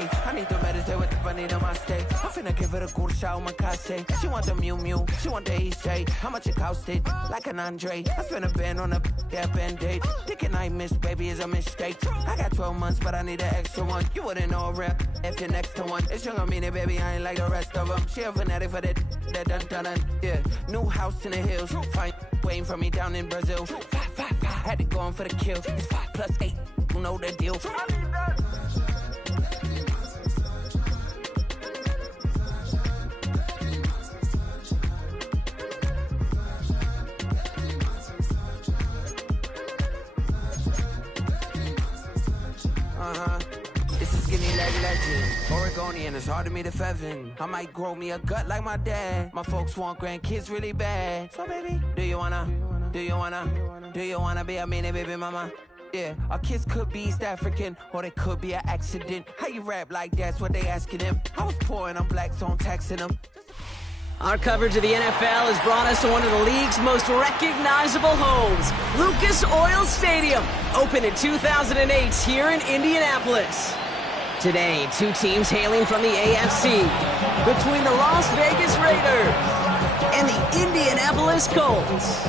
case. I need to meditate with the bunny on my state. I'm finna give her a cool shot on my case. She want the Mew Mew, she want the EJ. How much it costed? Like an Andre. I spent a band on a that band-aid. Thinking I miss, baby, is a mistake. I got 12 months, but I need an extra one. You wouldn't know a rap if you're next to one. It's young, I mean it, baby, I ain't like the rest of them. She a fanatic for that dun dun dun. Yeah, new house in the hills. Fine, waiting for me down in Brazil. 5, 5, 5, had to go on for the kill. It's 5 plus 8, you know the deal. It's a skinny leg legend. Oregonian, it's hard to meet a Fevin. I might grow me a gut like my dad. My folks want grandkids really bad. So baby, do you wanna be a mini baby mama? Yeah, our kids could be East African, or they could be an accident. How you rap like that's what they asking him? I was poor and I'm black, so I'm taxing them. Our coverage of the NFL has brought us to one of the league's most recognizable homes, Lucas Oil Stadium, opened in 2008 here in Indianapolis. Today, two teams hailing from the AFC, between the Las Vegas Raiders and the Indianapolis Colts.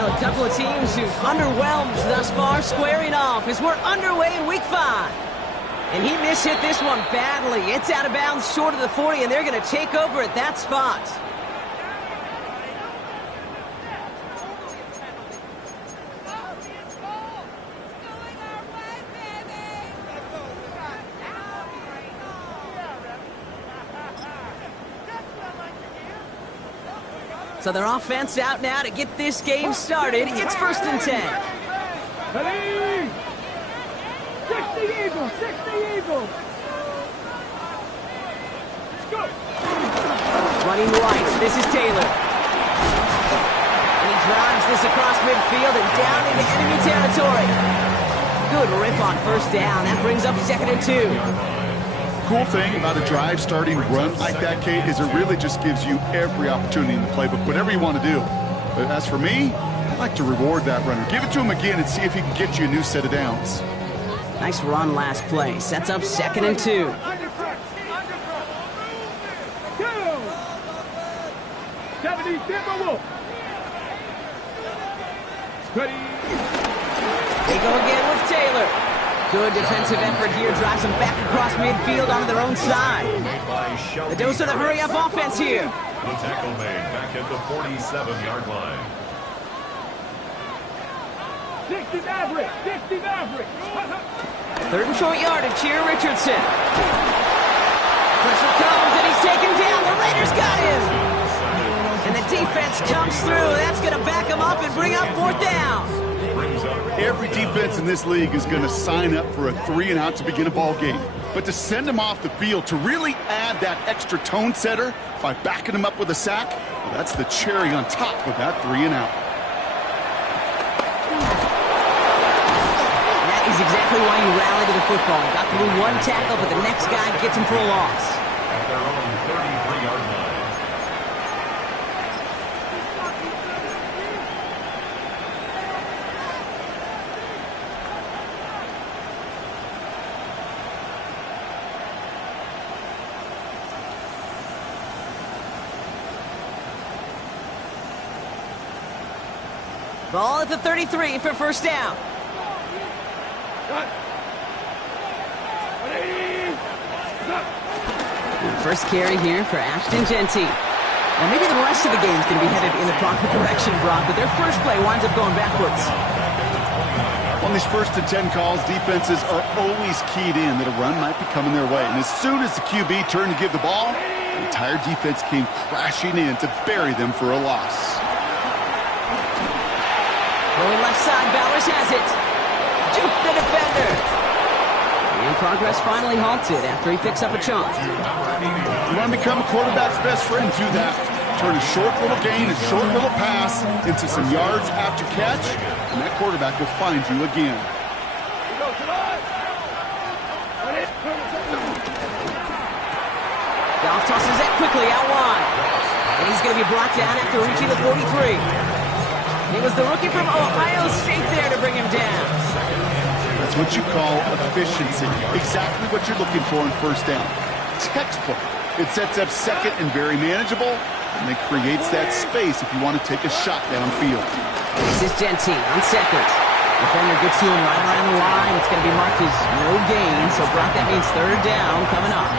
A couple of teams who've underwhelmed thus far squaring off as we're underway in Week 5. And he mishit this one badly. It's out of bounds short of the 40, and they're going to take over at that spot. So their offense out now to get this game started. It's 1st and 10. Ready? 60 Eagles, 60 Eagles. Let's go. Running right, this is Taylor. And he drives this across midfield and down into enemy territory. Good rip on 1st down. That brings up 2nd and 2. Cool thing about a drive starting run like that, Kate, is it really just gives you every opportunity in the playbook, whatever you want to do. But as for me, I like to reward that runner. Give it to him again and see if he can get you a new set of downs. Nice run last play. Sets up 2nd and 2. They go again with Taylor. Good defensive effort here, drives them back across midfield onto their own side. The dose of the hurry-up offense here. The tackle made back at the 47-yard line. 60 average, 60 average. 3rd and short yardage here, Richardson. Pressure comes and he's taken down. The Raiders got him. And the defense comes through. That's going to back him up and bring up 4th down. Every defense in this league is going to sign up for a 3-and-out to begin a ball game. But to send them off the field, to really add that extra tone setter by backing them up with a sack, well, that's the cherry on top of that 3-and-out. That is exactly why you rally to the football. Got through one tackle, but the next guy gets him for a loss. At their own 33-yard line. Ball at the 33 for 1st down. First carry here for Ashton Genty. Now maybe the rest of the game is going to be headed in the proper direction, Brock, but their first play winds up going backwards. On these 1st and 10 calls, defenses are always keyed in that a run might be coming their way. And as soon as the QB turned to give the ball, the entire defense came crashing in to bury them for a loss. Going left side, Bowers has it. Juke the defender. And progress finally halted after he picks up a chunk. You want to become a quarterback's best friend, do that. Turn a short little gain, a short little pass into some yards after catch, and that quarterback will find you again. Goff tosses that quickly out wide. And he's going to be brought down after reaching the 43. It was the rookie from Ohio State there to bring him down. That's what you call efficiency. Exactly what you're looking for in first down. Textbook. It sets up second and very manageable, and it creates that space if you want to take a shot downfield. This is Genty on second. Defender gets to him right around the line. It's going to be marked as no gain, so Brock, that means third down coming up.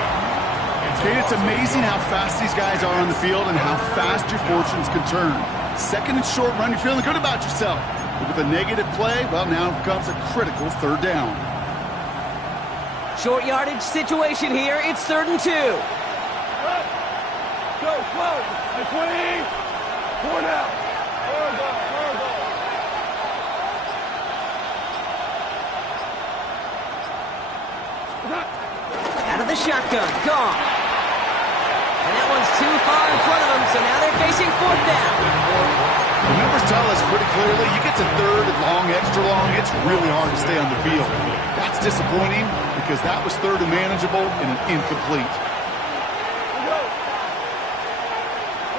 Okay, it's amazing how fast these guys are on the field and how fast your fortunes can turn. Second and short run, you're feeling good about yourself. But with a negative play, well, now comes a critical third down. Short yardage situation here. It's 3rd and 2. Go, slow. At 20. 4 now. Out of the shotgun. Gone. And that one's too far in front of them, so now they're facing 4th down. The numbers tell us pretty clearly, you get to third and long, extra long, it's really hard to stay on the field. That's disappointing because that was third and manageable and an incomplete. Go.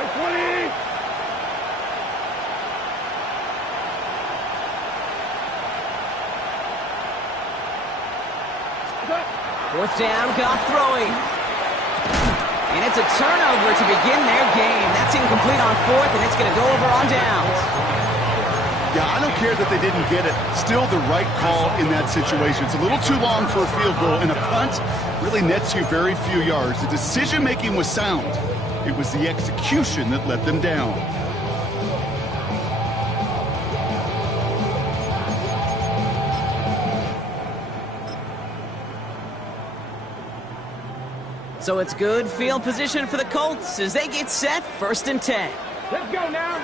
At 20. 4th down, Goff throwing. And it's a turnover to begin their game. That's incomplete on 4th, and it's going to go over on downs. Yeah, I don't care that they didn't get it. Still the right call in that situation. It's a little too long for a field goal, and a punt really nets you very few yards. The decision-making was sound. It was the execution that let them down. So it's good field position for the Colts as they get set 1st and 10. Let's go now.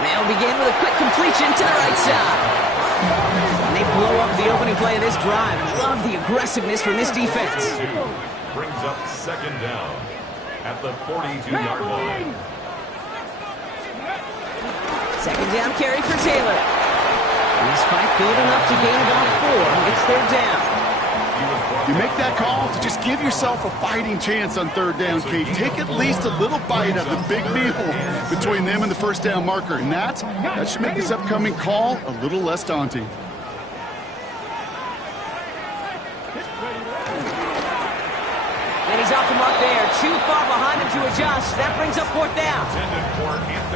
They'll begin with a quick completion to the right side. And they blow up the opening play of this drive. Love the aggressiveness from this defense. Brings up 2nd down at the 42-yard line. 2nd down carry for Taylor. And he's fight good enough to gain about 4. It's 3rd down. You make that call to just give yourself a fighting chance on 3rd down, Kate. Take at least a little bite of the big meal between them and the first down marker. And that should make this upcoming call a little less daunting. And he's off the mark there. Too far behind him to adjust. That brings up 4th down.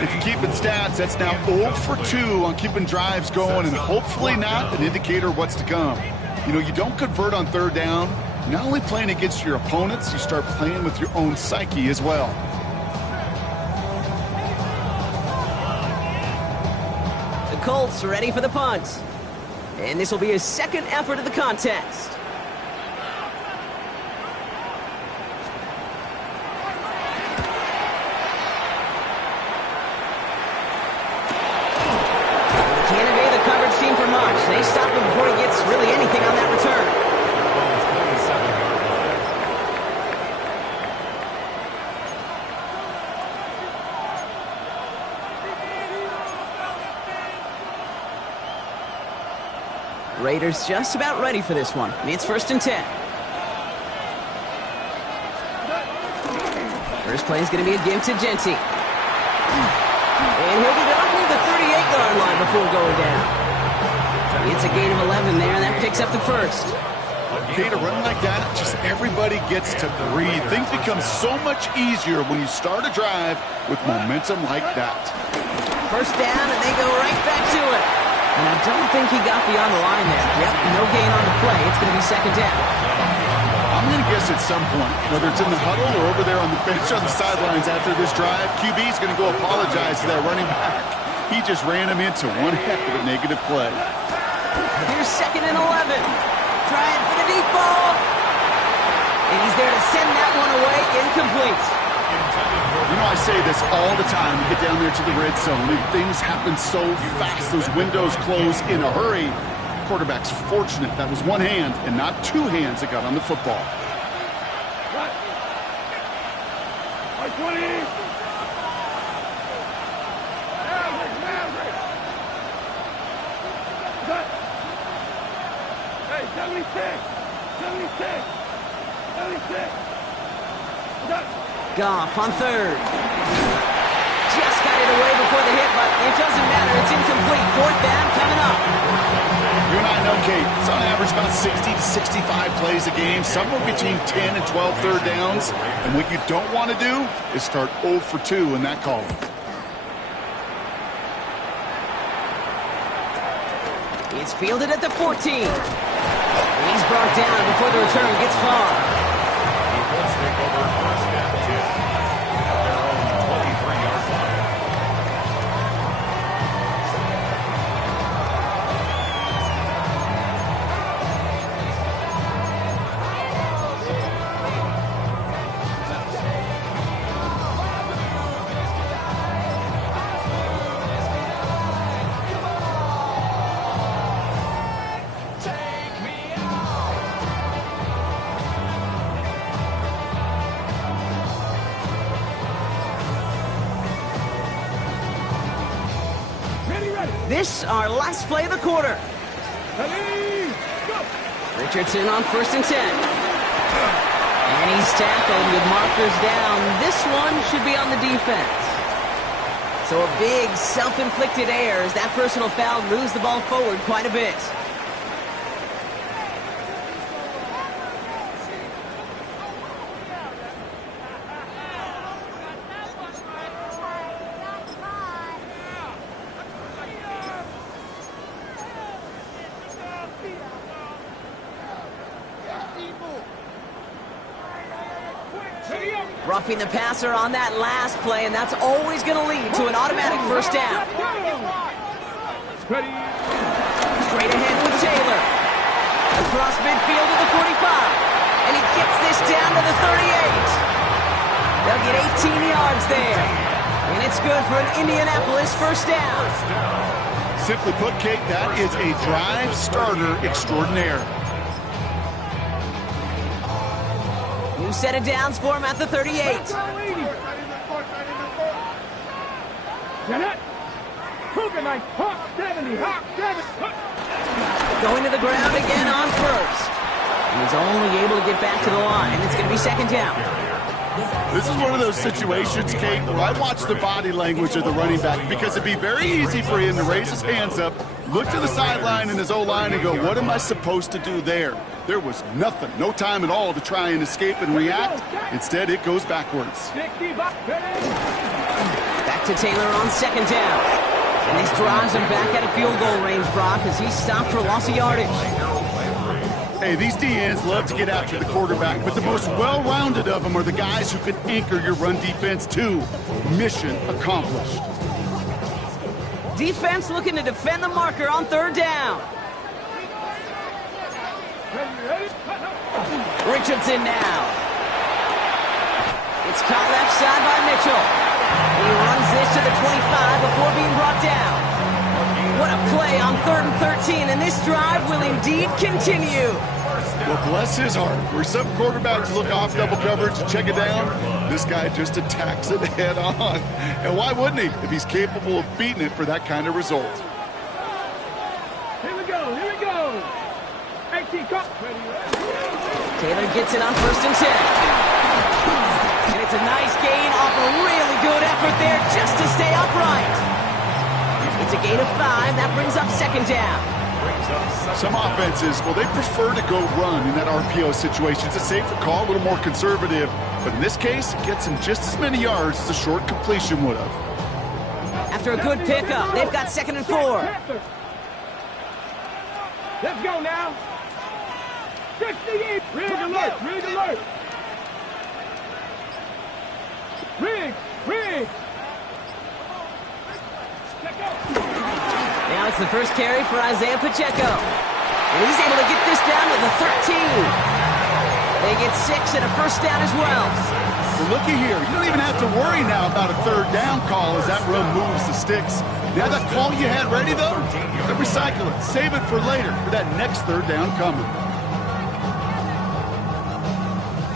If you're keeping stats, that's now 0 for 2 on keeping drives going, and hopefully not an indicator of what's to come. You know, you don't convert on 3rd down. You're not only playing against your opponents, you start playing with your own psyche as well. The Colts ready for the punt. And this will be his 2nd effort of the contest. Can't evade the coverage team for much. They stop him before he gets really anything on that return. Raiders just about ready for this one. It's 1st and 10. First play is going to be a give to Genty. And he'll get it up near the 38-yard line before going down. It's a gain of 11 there, and that picks up the first. Okay, to run like that, just everybody gets to breathe. Things become so much easier when you start a drive with momentum like that. First down, and they go right back to it. And I don't think he got beyond the line there. Yep, no gain on the play. It's going to be 2nd down. I'm going to guess at some point, whether it's in the huddle or over there on the bench on the sidelines after this drive, QB is going to go apologize to that running back. He just ran him into one heck of a negative play. Here's 2nd and 11. Trying for the deep ball. And he's there to send that one away. Incomplete. You know, I say this all the time. You get down there to the red zone, and things happen so fast. Those windows close in a hurry. Quarterback's fortunate that was one hand and not 2 hands that got on the football. By 20. Maverick. 76. 76. 76. Goff on third. Just got it away before the hit, but it doesn't matter. It's incomplete. Fourth down coming up. You and I know, Kate, it's on average about 60 to 65 plays a game, somewhere between 10 and 12 third downs. And what you don't want to do is start 0 for 2 in that column. It's fielded at the 14. And he's brought down before the return gets far. Eagles take over first and 10 at their own 23-yard line. This, our last play of the quarter. Richardson on first and 10. And he's tackled with markers down. This one should be on the defense. So a big self-inflicted error as that personal foul moves the ball forward quite a bit. Roughing the passer on that last play, and that's always going to lead to an automatic first down. Straight ahead with Taylor. Across midfield to the 45. And he gets this down to the 38. They'll get 18 yards there. And it's good for an Indianapolis first down. Simply put, Kate, that is a drive starter extraordinaire. New set of downs for him at the 38. Going to the ground again on first. And he's only able to get back to the line. It's going to be second down. This is one of those situations, Kate, where I watch the body language of the running back because it'd be very easy for him to raise his hands up, look to the sideline in his O-line and go, what am I supposed to do there? There was nothing, no time at all to try and escape and react. Instead, it goes backwards. Back to Taylor on second down. And this drives him back out of field goal range, Brock, as he's stopped for loss of yardage. Hey, these DNs love to get after the quarterback, but the most well-rounded of them are the guys who can anchor your run defense too. Mission accomplished. Defense looking to defend the marker on third down. Richardson now. It's caught left side by Mitchell. He runs this to the 25 before being brought down. What a play on 3rd and 13, and this drive will indeed continue. Well, bless his heart. Where some quarterbacks look off double coverage and check it down, this guy just attacks it head on. And why wouldn't he if he's capable of beating it for that kind of result? Here we go. Taylor gets it on 1st and 10. And it's a nice gain off a really good effort there just to stay upright. It's a gain of 5. That brings up second down. Some offenses, well, they prefer to go run in that RPO situation. It's a safer call, a little more conservative. But in this case, it gets him just as many yards as a short completion would have. After a good pickup, they've got 2nd and 4. Let's go now. 68. Rig alert. Rig. Now it's the first carry for Isaiah Pacheco. And he's able to get this down to the 13. They get 6 and a first down as well. Well, looky here. You don't even have to worry now about a third down call as that run moves the sticks. Now that call you had ready, though, recycle it. Save it for later for that next third down coming.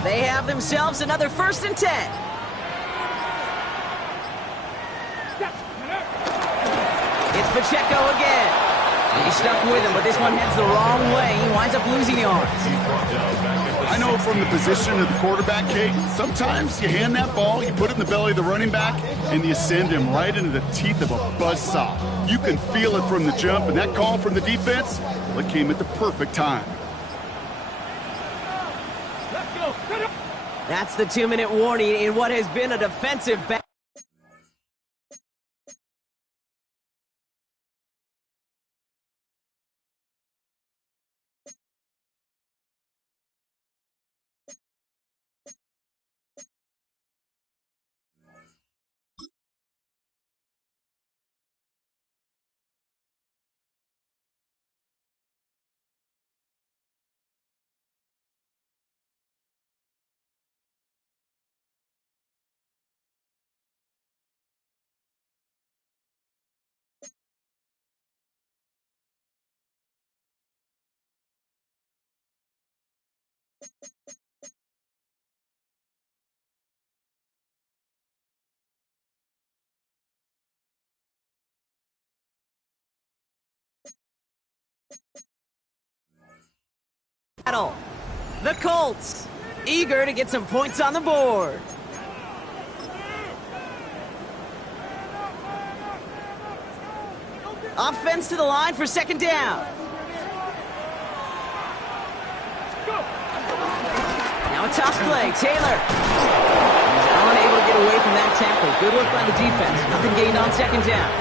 They have themselves another 1st and 10. It's Pacheco again. And he's stuck with him, but this one heads the wrong way. He winds up losing yards. I know from the position of the quarterback, Kate, sometimes you hand that ball, you put it in the belly of the running back, and you send him right into the teeth of a buzzsaw. You can feel it from the jump, and that call from the defense, well, it came at the perfect time. That's the 2-minute warning in what has been a defensive battle. The Colts, eager to get some points on the board. Offense to the line for second down. Now a toss play, Taylor. He's unable to get away from that tackle. Good work by the defense. Nothing gained on second down.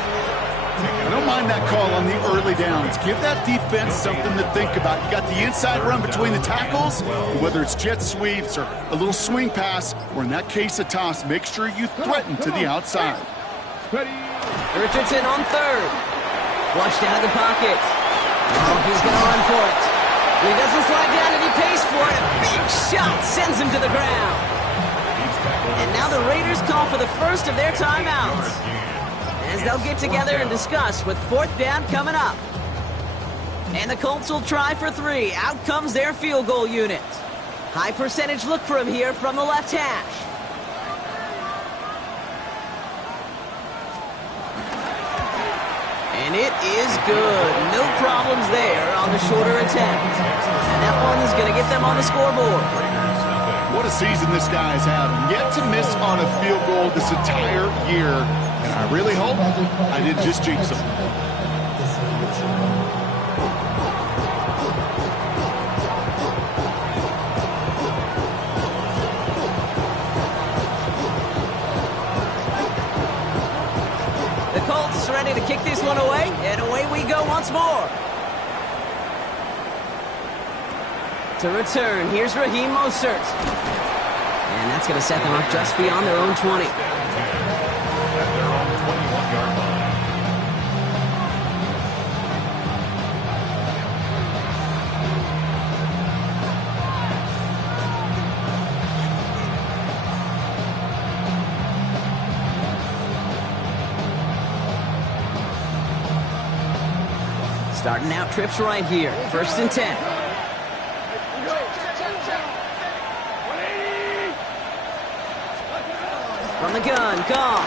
I don't mind that call on the early downs. Give that defense something to think about. You got the inside run between the tackles, whether it's jet sweeps or a little swing pass, or in that case a toss, make sure you threaten to the outside. Richardson on third. Flushed out of the pocket. Oh, he's going to run for it. He doesn't slide down and he pays for it. A big shot sends him to the ground. And now the Raiders call for the first of their timeouts, as they'll get together and discuss with fourth down coming up. And the Colts will try for 3. Out comes their field goal unit. High percentage look for him here from the left hash. And it is good. No problems there on the shorter attempt. And that one's going to get them on the scoreboard. What a season this guy is having. Yet to miss on a field goal this entire year. And I really hope I didn't just jinx him. The Colts ready to kick this one away, and away we go once more. To return, here's Raheem Mostert. And that's going to set them up just beyond their own 20. At their own 21-yard line. Starting out trips right here. 1st and 10. From the gun, Goff.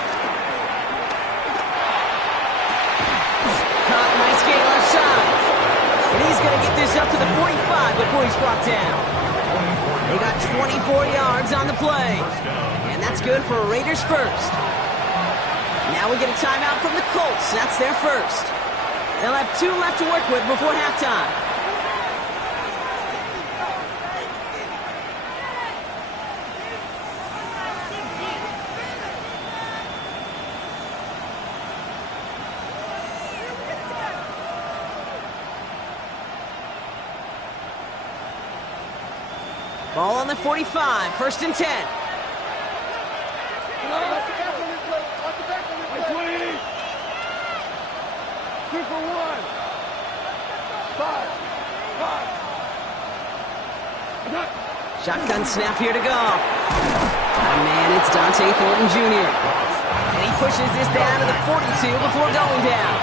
Caught, nice gain left side. And he's going to get this up to the 45 before he's brought down. They got 24 yards on the play. And that's good for a Raiders first. Now we get a timeout from the Colts. That's their first. They'll have 2 left to work with before halftime. Ball on the 45, 1st and 10. Shotgun snap here to Goff. Oh man, it's Dante Thornton Jr. And he pushes this down to the 42 before going down.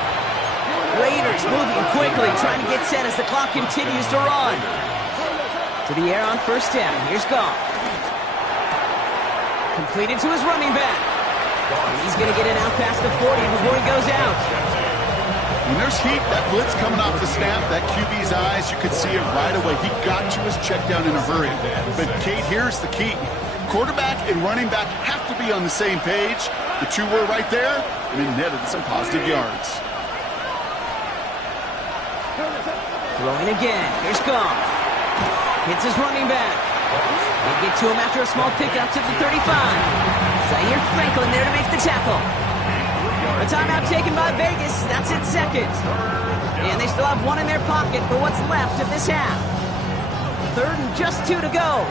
Raiders moving quickly, trying to get set as the clock continues to run. To the air on 1st down. Here's Goff. Completed to his running back. And he's going to get it out past the 40 before he goes out. When there's heat, that blitz coming off the snap, that QB's eyes, you could see it right away. He got to his check down in a hurry. But, Kate, here's the key. Quarterback and running back have to be on the same page. The two were right there, and it netted some positive yards. Throwing again. Here's Goff. Hits his running back. They get to him after a small pickup to the 35. Zaire Franklin there to make the tackle. A timeout taken by Vegas. That's its second. And they still have one in their pocket for what's left of this half. Third and just 2 to go.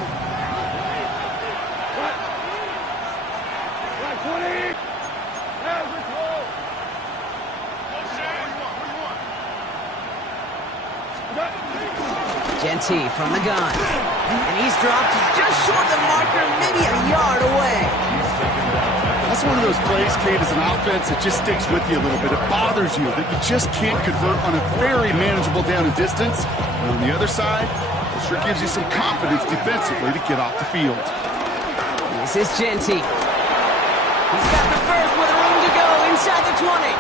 Genty from the gun. And he's dropped just short of the marker, maybe a yard away. That's one of those plays, Kate, as an offense that just sticks with you a little bit. It bothers you that you just can't convert on a very manageable down and distance. And on the other side, it sure gives you some confidence defensively to get off the field. This is Genty. He's got the first with room to go inside the 20.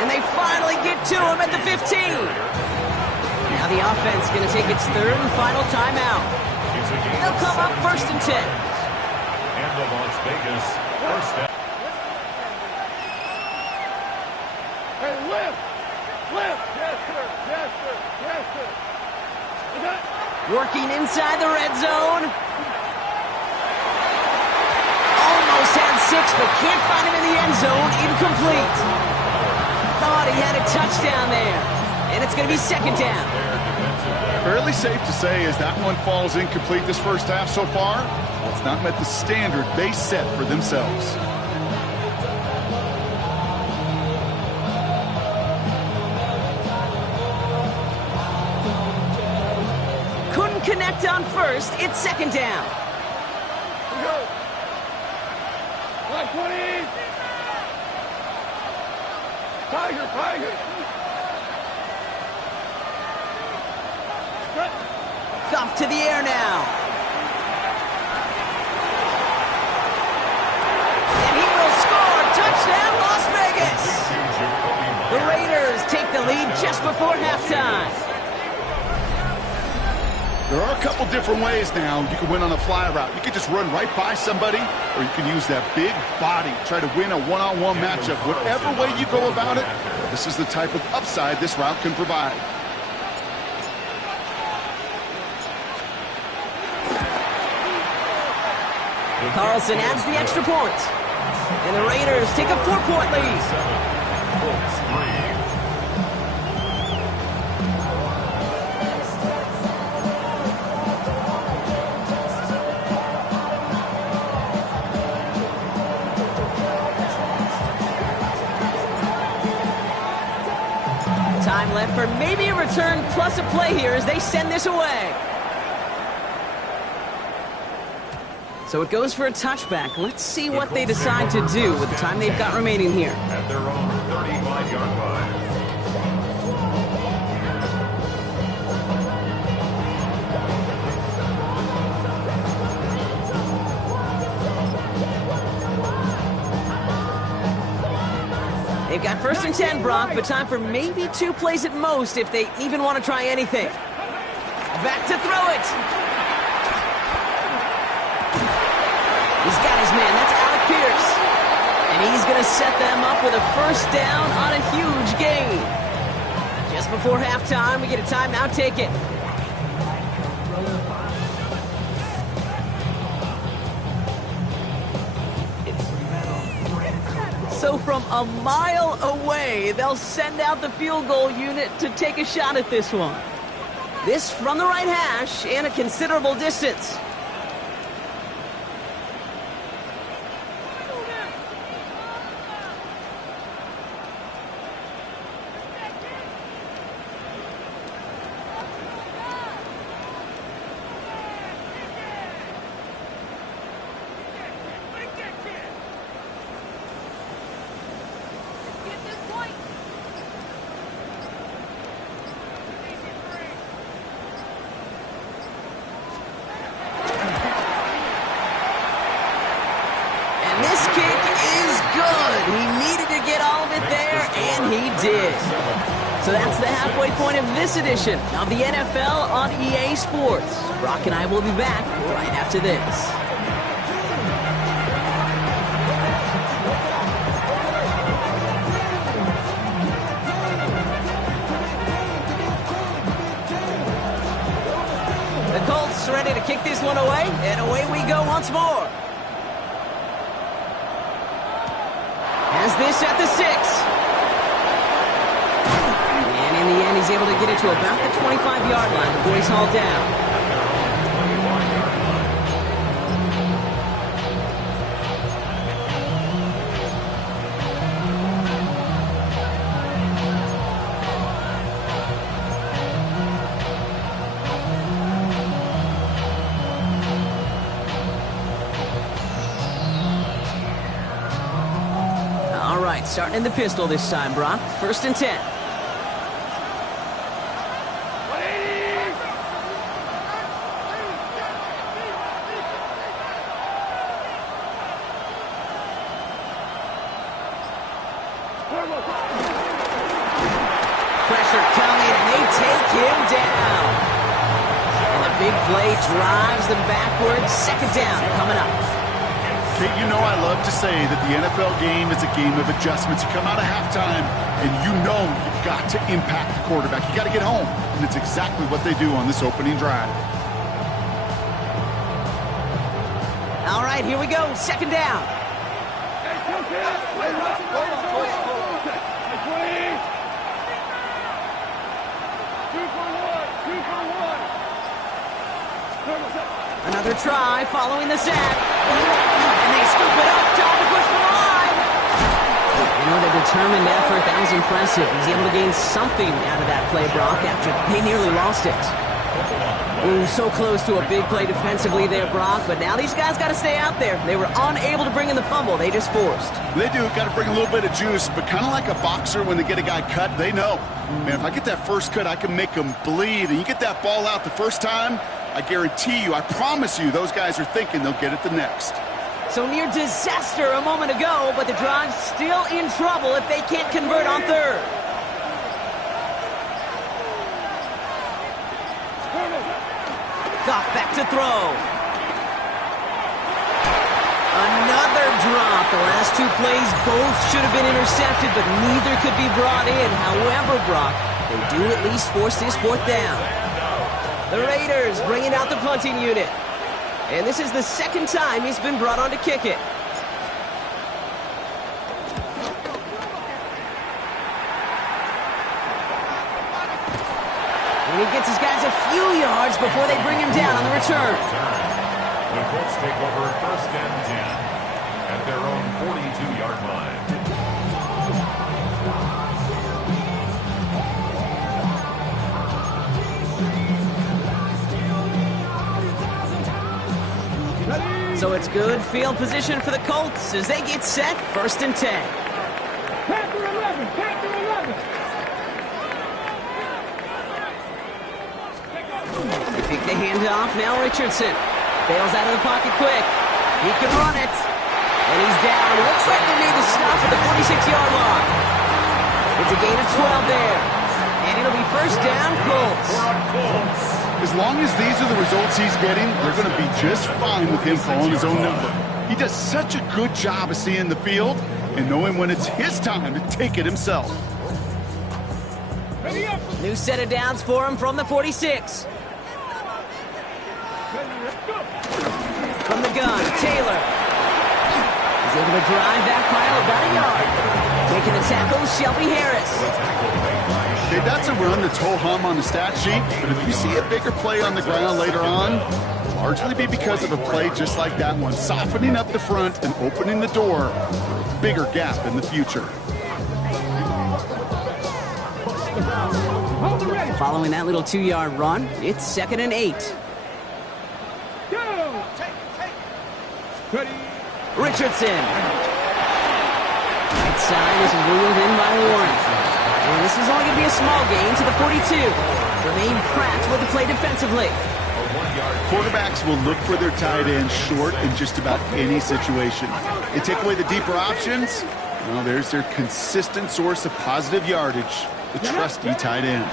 And they finally get to him at the 15. Now the offense going to take its third and final timeout. They'll come up first and 10. And the Las Vegas first down. Hey, lift! Lift! Yes, sir! Yes, sir! Yes, sir! Working inside the red zone. Almost had 6, but can't find him in the end zone. Incomplete. Thought he had a touchdown there. And it's going to be second down. Fairly safe to say as that one falls incomplete this first half so far, it's not met the standard they set for themselves. Couldn't connect on first. It's second down. Here we go. Line 20. Tiger, Tiger. Goff to the air now. And he will score. Touchdown, Las Vegas. The Raiders take the lead just before halftime. There are a couple different ways now you can win on a fly route. You can just run right by somebody, or you can use that big body, try to win a one-on-one matchup. Whatever way you go about it, this is the type of upside this route can provide. Carlson adds the extra point. And the Raiders take a 4-point lead. Time left for maybe a return plus a play here as they send this away. So it goes for a touchback. Let's see what they decide to do with the time they've got remaining here. At their own 35-yard line. They've got first and 10, Brock, but time for maybe 2 plays at most if they even want to try anything. Back to throw it. He's got his man. That's Alec Pierce. And he's going to set them up with a first down on a huge gain. Just before halftime, we get a timeout taken. So from a mile away, they'll send out the field goal unit to take a shot at this one. This from the right hash and a considerable distance. This kick is good. He needed to get all of it there, and he did. So that's the halfway point of this edition of the NFL on EA Sports. Brock and I will be back right after this. The Colts ready to kick this one away, and away we go once more. Has this at the 6. And in the end, he's able to get it to about the 25-yard line before he's hauled down. All right, starting in the pistol this time, Brock. 1st and 10. Pressure coming, and they take him down. And the big play drives them backwards. 2nd down coming up. Kate, you know I love to say that the NFL game is a game of adjustments. You come out of halftime, and you know you've got to impact the quarterback. You got to get home, and it's exactly what they do on this opening drive. All right, here we go. 2nd down. Another try following the sack. And they scoop it up. Time to push for the line. You know, the determined effort, that was impressive. He's able to gain something out of that play, Brock, after they nearly lost it. Ooh, so close to a big play defensively there, Brock, but now these guys got to stay out there. They were unable to bring in the fumble. They just forced. They do. Got to bring a little bit of juice, but kind of like a boxer when they get a guy cut, they know, man, if I get that first cut, I can make them bleed. And you get that ball out the first time, I guarantee you, I promise you, those guys are thinking they'll get it the next. So near disaster a moment ago, but the drive's still in trouble if they can't convert on 3rd. Goff back to throw. Another drop. The last 2 plays both should have been intercepted, but neither could be brought in. However, Brock, they do at least force this 4th down. The Raiders bringing out the punting unit. And this is the 2nd time he's been brought on to kick it. And he gets his guys a few yards before they bring him down on the return. The Colts take over 1st and 10 at their own 42-yard line. So it's good field position for the Colts as they get set. 1st and 10. Pack to 11. Pack to 11. They take the handoff. Now Richardson bails out of the pocket quick. He can run it. And he's down. Looks like they made the stop at the 46-yard line. It's a gain of 12 there. And it'll be 1st down, Colts. As long as these are the results he's getting, they're going to be just fine with him calling his own number. He does such a good job of seeing the field and knowing when it's his time to take it himself. New set of downs for him from the 46. From the gun, Taylor. He's able to drive that pile about a yard. Making the tackle, Shelby Harris. Okay, that's a run that's ho-hum on the stat sheet, but if you see a bigger play on the ground later on, it'll largely be because of a play just like that one, softening up the front and opening the door for a bigger gap in the future. Following that little 2-yard run, it's 2nd and 8. Richardson. Right side, this is wheeled in by Warren. And this is only going to be a small gain to the 42. Remain Pratt with the play defensively. Quarterbacks will look for their tight end short in just about any situation. They take away the deeper options. Well, there's their consistent source of positive yardage. the trusty tight end.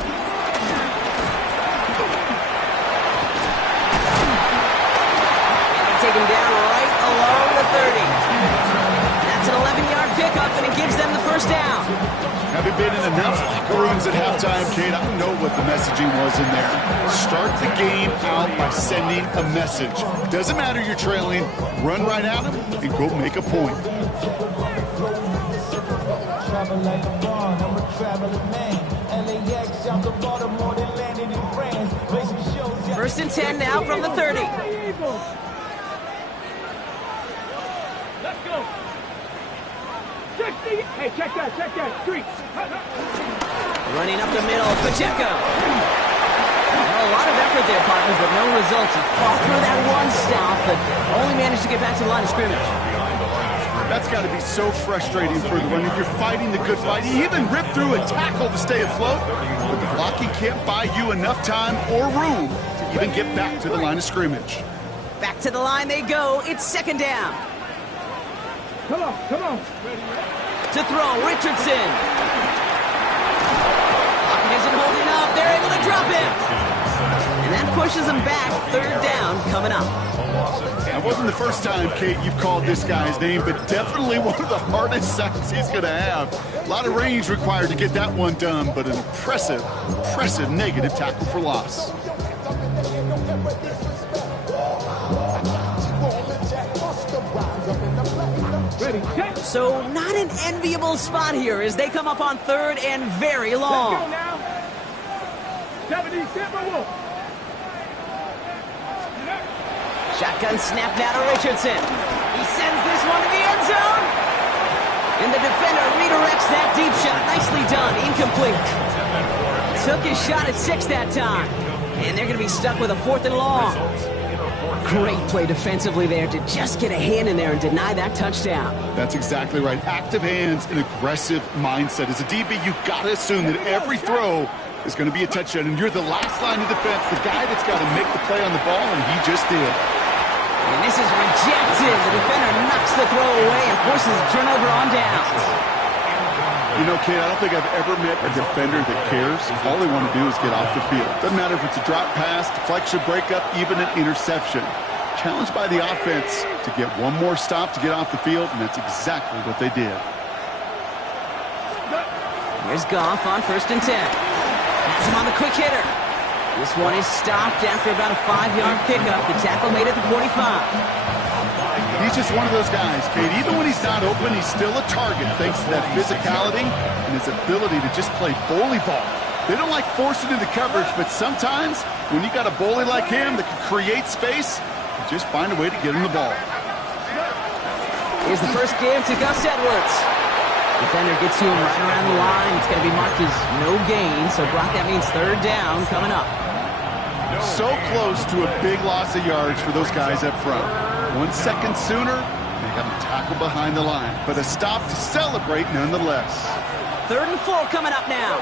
Take him down right along the 30. That's an 11-yard pickup, and it gives them the first down. Having been in enough locker rooms at halftime, Kate, I know what the messaging was in there. Start the game out by sending a message. Doesn't matter you're trailing, run right at them and go make a point. First and 10 now from the 30. Let's go. Hey, check that. Street. Running up the middle, Pacheco. Well, a lot of effort there, partner, but no results. He fought through that one stop, but only managed to get back to the line of scrimmage. That's got to be so frustrating for the runner. You're fighting the good fight. He even ripped through a tackle to stay afloat, but the blocking can't buy you enough time or room to even get back to the line of scrimmage. Back to the line they go. It's second down. Come on. To throw, Richardson. Pocket isn't holding up. They're able to drop him. And that pushes them back. Third down coming up. That wasn't the first time, Kate, you've called this guy's name, but definitely one of the hardest sacks he's going to have. A lot of range required to get that one done, but an impressive negative tackle for loss. So not an enviable spot here as they come up on third and very long. Let's go now. 70, Shotgun snap now to Richardson. He sends this one to the end zone. And the defender redirects that deep shot. Nicely done. Incomplete. Took his shot at 6 that time. And they're going to be stuck with a 4th and long. Great play defensively there to just get a hand in there and deny that touchdown. That's exactly right. Active hands and aggressive mindset. As a DB, you've got to assume that every throw is going to be a touchdown. And you're the last line of defense, the guy that's got to make the play on the ball, and he just did. And this is rejected. The defender knocks the throw away and forces a turnover on downs. You know, Kate, I don't think I've ever met a defender that cares. All they want to do is get off the field. Doesn't matter if it's a drop pass, deflection, breakup, even an interception. Challenged by the offense to get one more stop to get off the field, and that's exactly what they did. Here's Goff on 1st and 10. Has him on the quick hitter. This one is stopped after about a 5-yard pickup. The tackle made it to 45. He's just one of those guys, Kate. Even when he's not open, he's still a target thanks to that physicality and his ability to just play bully ball. They don't like forcing into coverage, but sometimes when you got a bully like him that can create space, you just find a way to get him the ball. Here's the first give to Gus Edwards. Defender gets to him right around the line. It's going to be marked as no gain, so Brock, that means third down coming up. So close to a big loss of yards for those guys up front. 1 second sooner, they got a tackle behind the line, but a stop to celebrate nonetheless. 3rd and 4 coming up now.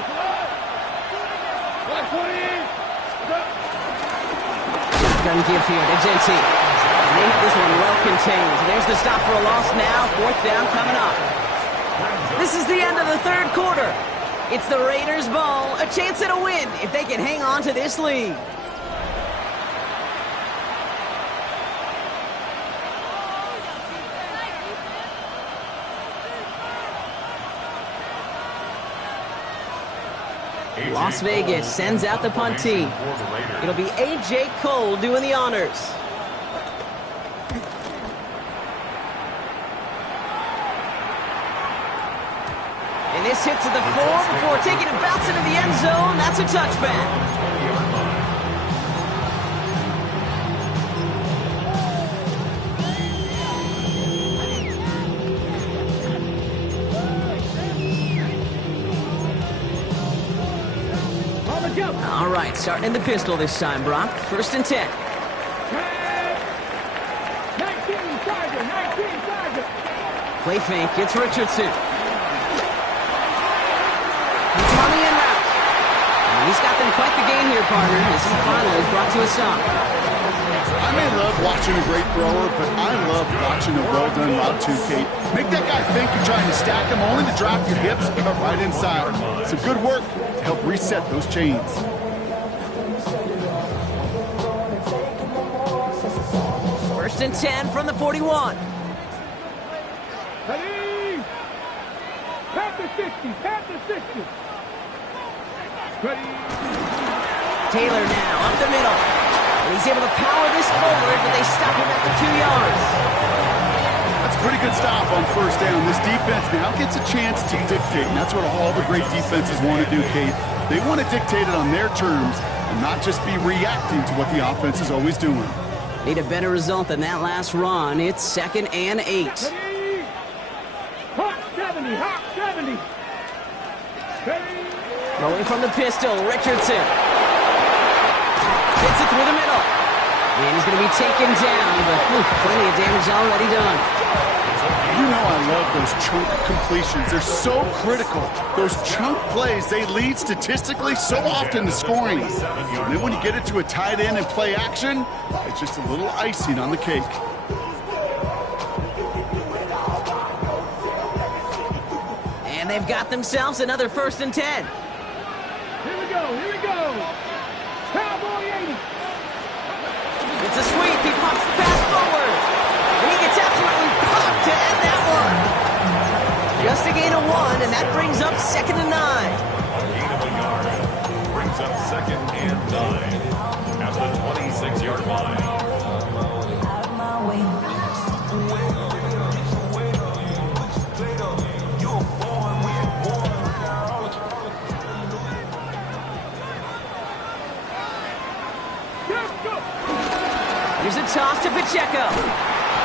Gun give here to JT. And they have this one well contained. There's the stop for a loss now. 4th down coming up. This is the end of the 3rd quarter. It's the Raiders' ball. A chance at a win if they can hang on to this lead. Las Vegas sends out the punt team. It'll be A.J. Cole doing the honors. And this hits at the 4 before taking a bounce into the end zone. That's a touchback. All right, starting in the pistol this time, Brock. 1st and 10. 19, Sergeant. Play fake. It's Richardson. He's on the in route. And he's got them quite the game here, partner, as he finally is brought to a stop. I may love watching a great thrower, but I love watching a well-done route too, Kate. Make that guy think you're trying to stack him only to drop your hips and cut right inside. Some good work to help reset those chains. First and 10 from the 41. Ready? Pat the 60, pat the 60. Ready? Taylor now up the middle. And he's able to power this forward, but they stop him after 2 yards. That's a pretty good stop on first down. This defense now gets a chance to dictate, and that's what all the great defenses want to do, Kate. They want to dictate it on their terms and not just be reacting to what the offense is always doing. Need a better result than that last run. It's 2nd and 8. Ready? Hot 70, hot 70. Ready? Rolling from the pistol, Richardson. Hits it through the middle. And he's going to be taken down, but plenty of damage already done. You know I love those chunk completions. They're so critical. Those chunk plays, they lead statistically so often to scoring. And then when you get it to a tight end and play action, it's just a little icing on the cake. And they've got themselves another 1st and 10. Here we go, here we go. Cowboy 80. It's a sweep. He pops the pass forward. And he gets absolutely popped to end that one. Just a gain of 1, and that brings up 2nd and 9. Gain of a yard. Brings up 2nd and 9 at the 26-yard line. Here's a toss to Pacheco.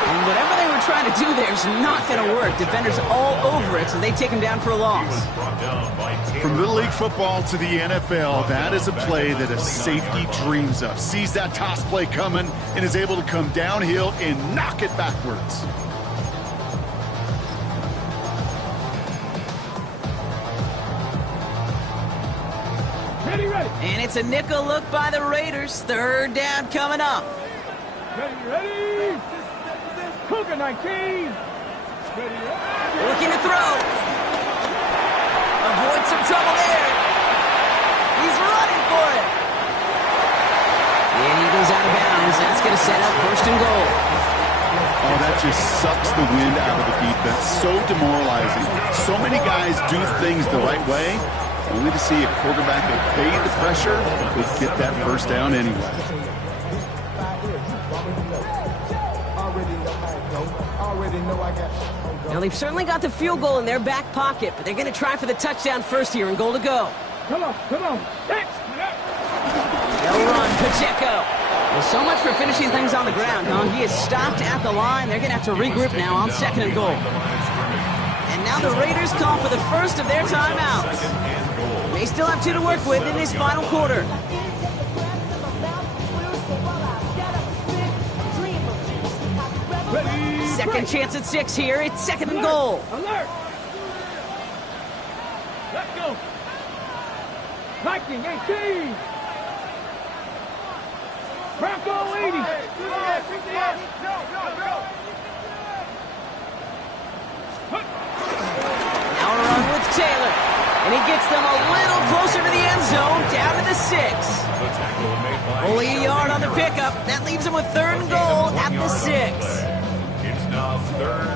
And whatever they were trying to do there is not going to work. Defenders all over it, so they take him down for a loss. From Little League football to the NFL, that is a play that a safety dreams of. Sees that toss play coming and is able to come downhill and knock it backwards. Ready, ready. And it's a nickel look by the Raiders. 3rd down coming up. Ready, ready. Cougar 19. Ready, ready. Looking to throw. Avoid some trouble there. He's running for it. And he goes out of bounds. That's going to set up 1st and goal. Oh, that just sucks the wind out of the defense. So demoralizing. So many guys do things the right way, only to see a quarterback evade the pressure would get that 1st down anyway. Now, they've certainly got the field goal in their back pocket, but they're going to try for the touchdown first here and goal to go. Come on, come on. Next. They'll run, Pacheco. Well, so much for finishing things on the ground, huh? He is stopped at the line. They're going to have to regroup now on 2nd and goal. And now the Raiders call for the first of their timeouts. They still have 2 to work with in this final quarter. Ready. Second chance at 6 here. It's 2nd and goal. Alert. Let's go. Viking 18. Bronco 80. Now a run with Taylor. And he gets them a little closer to the end zone, down to the 6. Only a yard on the pickup. That leaves him with 3rd and goal at the 6.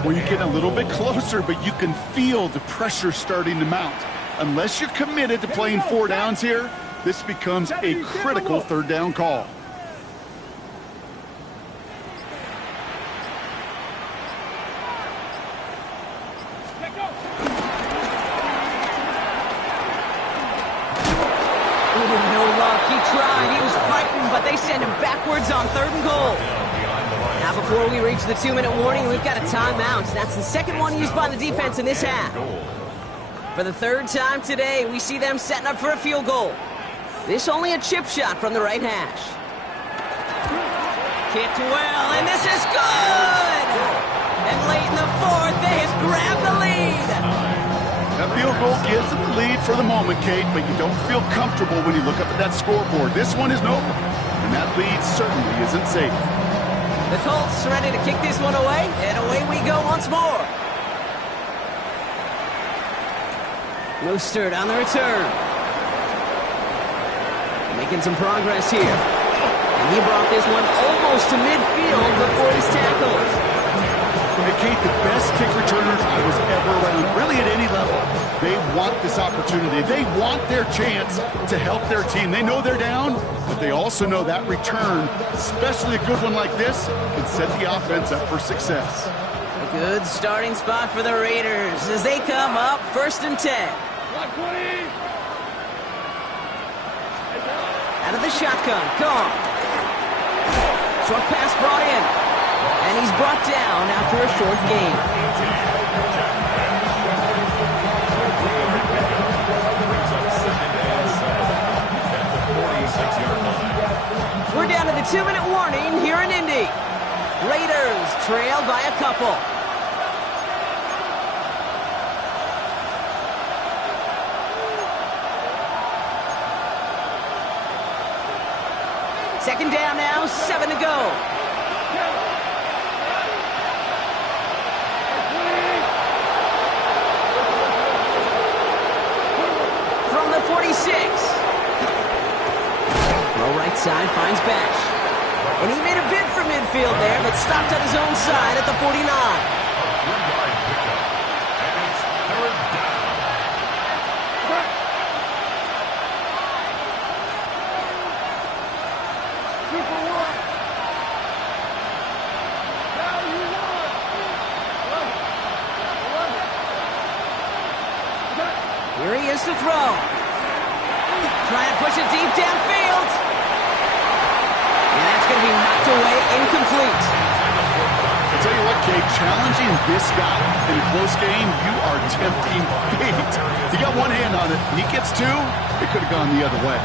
Well, you're getting a little bit closer, but you can feel the pressure starting to mount. Unless you're committed to playing 4 downs here, this becomes a critical 3rd down call. No luck. He tried. He was fighting, but they send him backwards on 3rd and goal. Now, before we reach the 2-minute warning, we've got a timeout. That's the 2nd one used by the defense in this half. For the 3rd time today, we see them setting up for a field goal. This only a chip shot from the right hash. Kicked well, and this is good! And late in the 4th, they have grabbed the lead. That field goal gives them the lead for the moment, Kate, but you don't feel comfortable when you look up at that scoreboard. This one isn't over, and that lead certainly isn't safe. The Colts ready to kick this one away, and away we go once more. Mostert on the return. Making some progress here. And he brought this one almost to midfield before he's tackled. Hey, Kate, the best kick returners I was ever around, really at any level, they want this opportunity. They want their chance to help their team. They know they're down, but they also know that return, especially a good one like this, can set the offense up for success. A good starting spot for the Raiders as they come up 1st and 10. Out of the shotgun, gone. Short pass brought in. And he's brought down after a short gain. We're down to the 2-minute warning here in Indy. Raiders trail by a couple. Second down now, 7 to go. From the 46. Throw right side, finds Bash. And he made a bid for midfield there, but stopped on his own side at the 49. Here he is to throw. Trying to push it deep downfield. And that's going to be knocked away, incomplete. I'll tell you what, Kate, challenging this guy in a close game, you are tempting fate. He got one hand on it. He gets two. It could have gone the other way.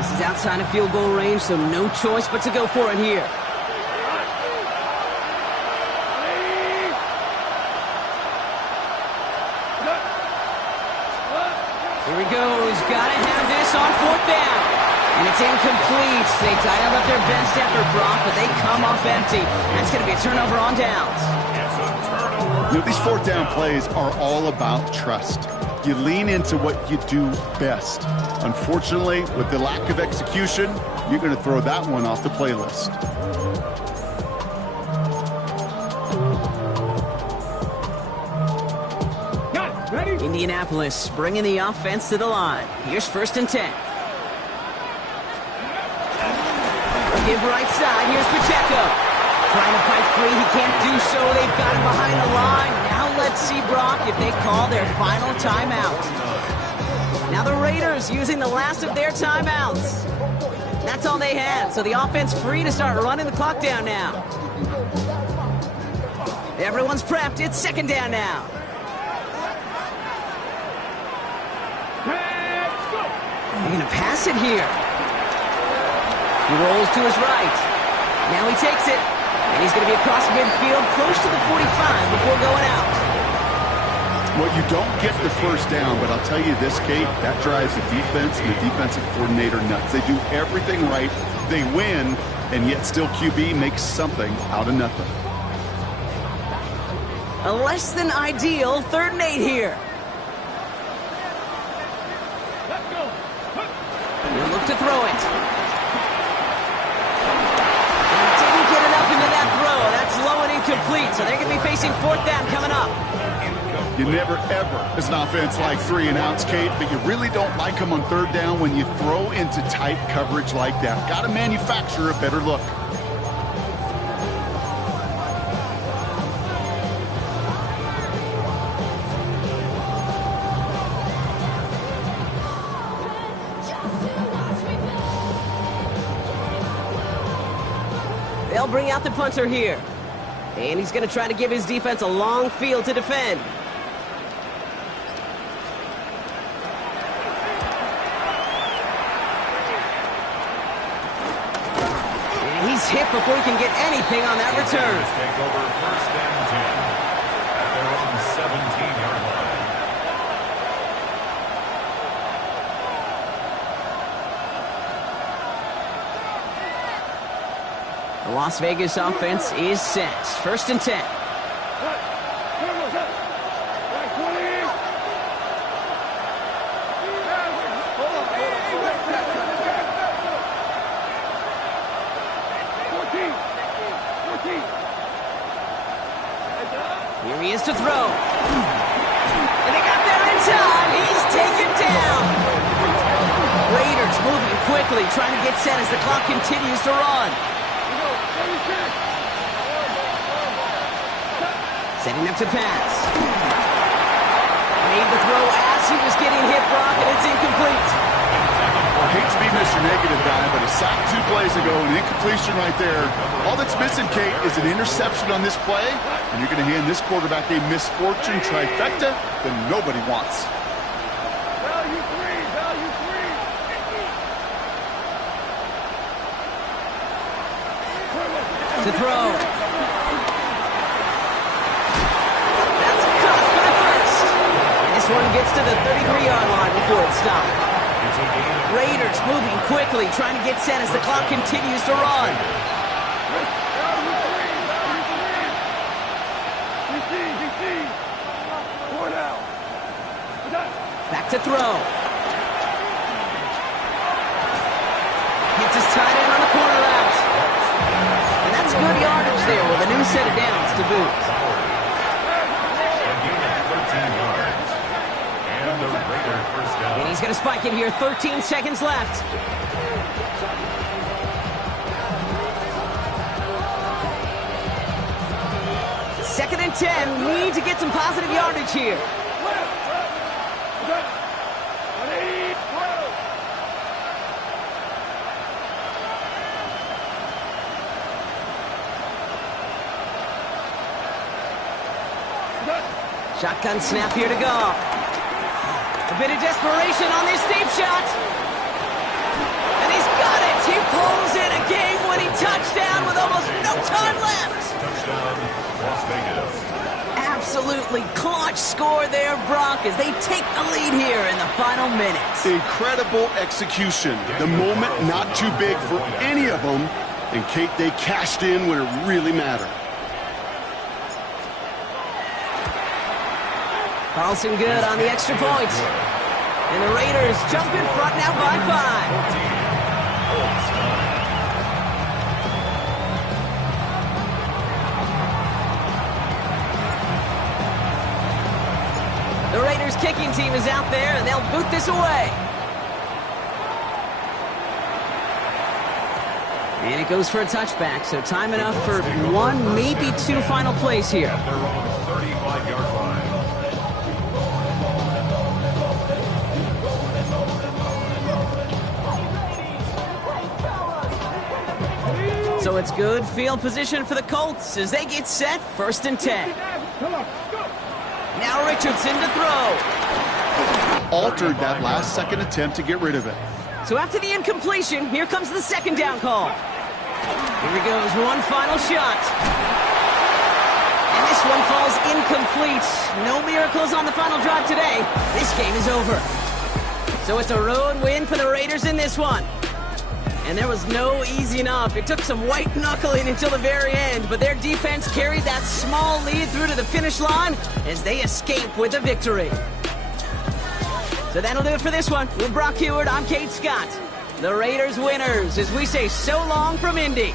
This is outside of field goal range, so no choice but to go for it here. Here he goes. Gotta have this on 4th down. And it's incomplete. They dialed up their best effort, Brock, but they come up empty. That's going to be a turnover on downs. You know, these 4th down plays are all about trust. You lean into what you do best. Unfortunately, with the lack of execution, you're going to throw that one off the playlist. Indianapolis bringing the offense to the line. Here's 1st and 10. Give right side. Here's Pacheco. Trying to fight free. He can't do so. They've got him behind the line. Now let's see, Brock, if they call their final timeout. Now the Raiders using the last of their timeouts. That's all they had. So the offense free to start running the clock down now. Everyone's prepped. It's 2nd down now. They're going to pass it here. He rolls to his right. Now he takes it. And he's going to be across midfield, close to the 45 before going out. Well, you don't get the 1st down, but I'll tell you this, Kate, that drives the defense and the defensive coordinator nuts. They do everything right. They win, and yet still QB makes something out of nothing. A less than ideal 3rd and 8 here. He'll look to throw it. And didn't get enough into that throw. That's low and incomplete, so they're going to be facing 4th down coming up. You never, ever, as an offense, like 3 and outs, Kate, but you really don't like them on 3rd down when you throw into tight coverage like that. Got to manufacture a better look. They'll bring out the punter here. And he's going to try to give his defense a long field to defend. And he's hit before he can get anything on that return. Take over 1st and 10 at their own 17-yard line. The Las Vegas offense is set. 1st and 10. to throw. And they got there in time. He's taken down. Raiders moving quickly, trying to get set as the clock continues to run. Setting up to pass. Made the throw as he was getting hit, Brock, and it's incomplete. I hate to be Mr. Negative Guy, but a sack 2 plays ago, an incompletion right there. All that's missing, Kate, is an interception on this play, and you're going to hand this quarterback a misfortune trifecta that nobody wants. Value three, value three. To throw. That's caught for the first. And this one gets to the 33-yard line before it's stopped. Raiders moving quickly, trying to get set as the clock continues to run. Back to throw. Gets his tight end on the corner out. And that's good yardage there with a new set of downs to boot. And he's going to spike it here. 13 seconds left. Second and 10. Need to get some positive yardage here. Shotgun snap here to go. A bit of desperation on this deep shot. And he's got it. He pulls in a game-winning touchdown with almost no time left. Touchdown, Las Vegas. Absolutely clutch score there, Brock, as they take the lead here in the final minutes. Incredible execution. The moment not too big for any of them. And, Kate, they cashed in when it really mattered. Carlson good on the extra point. And the Raiders jump in front now by 5. The Raiders kicking team is out there, and they'll boot this away. And it goes for a touchback, so time enough for 1, maybe 2 final plays here. They're on the 35-yard line. So it's good field position for the Colts as they get set, 1st and 10. Now Richardson to throw. Altered that last second attempt to get rid of it. So after the incompletion, here comes the 2nd down call. Here he goes, one final shot. And this one falls incomplete. No miracles on the final drive today. This game is over. So it's a road win for the Raiders in this one. And there was no easing up. It took some white knuckling until the very end, but their defense carried that small lead through to the finish line as they escape with a victory. So that'll do it for this one. With Brock Heward, I'm Kate Scott. The Raiders winners as we say so long from Indy.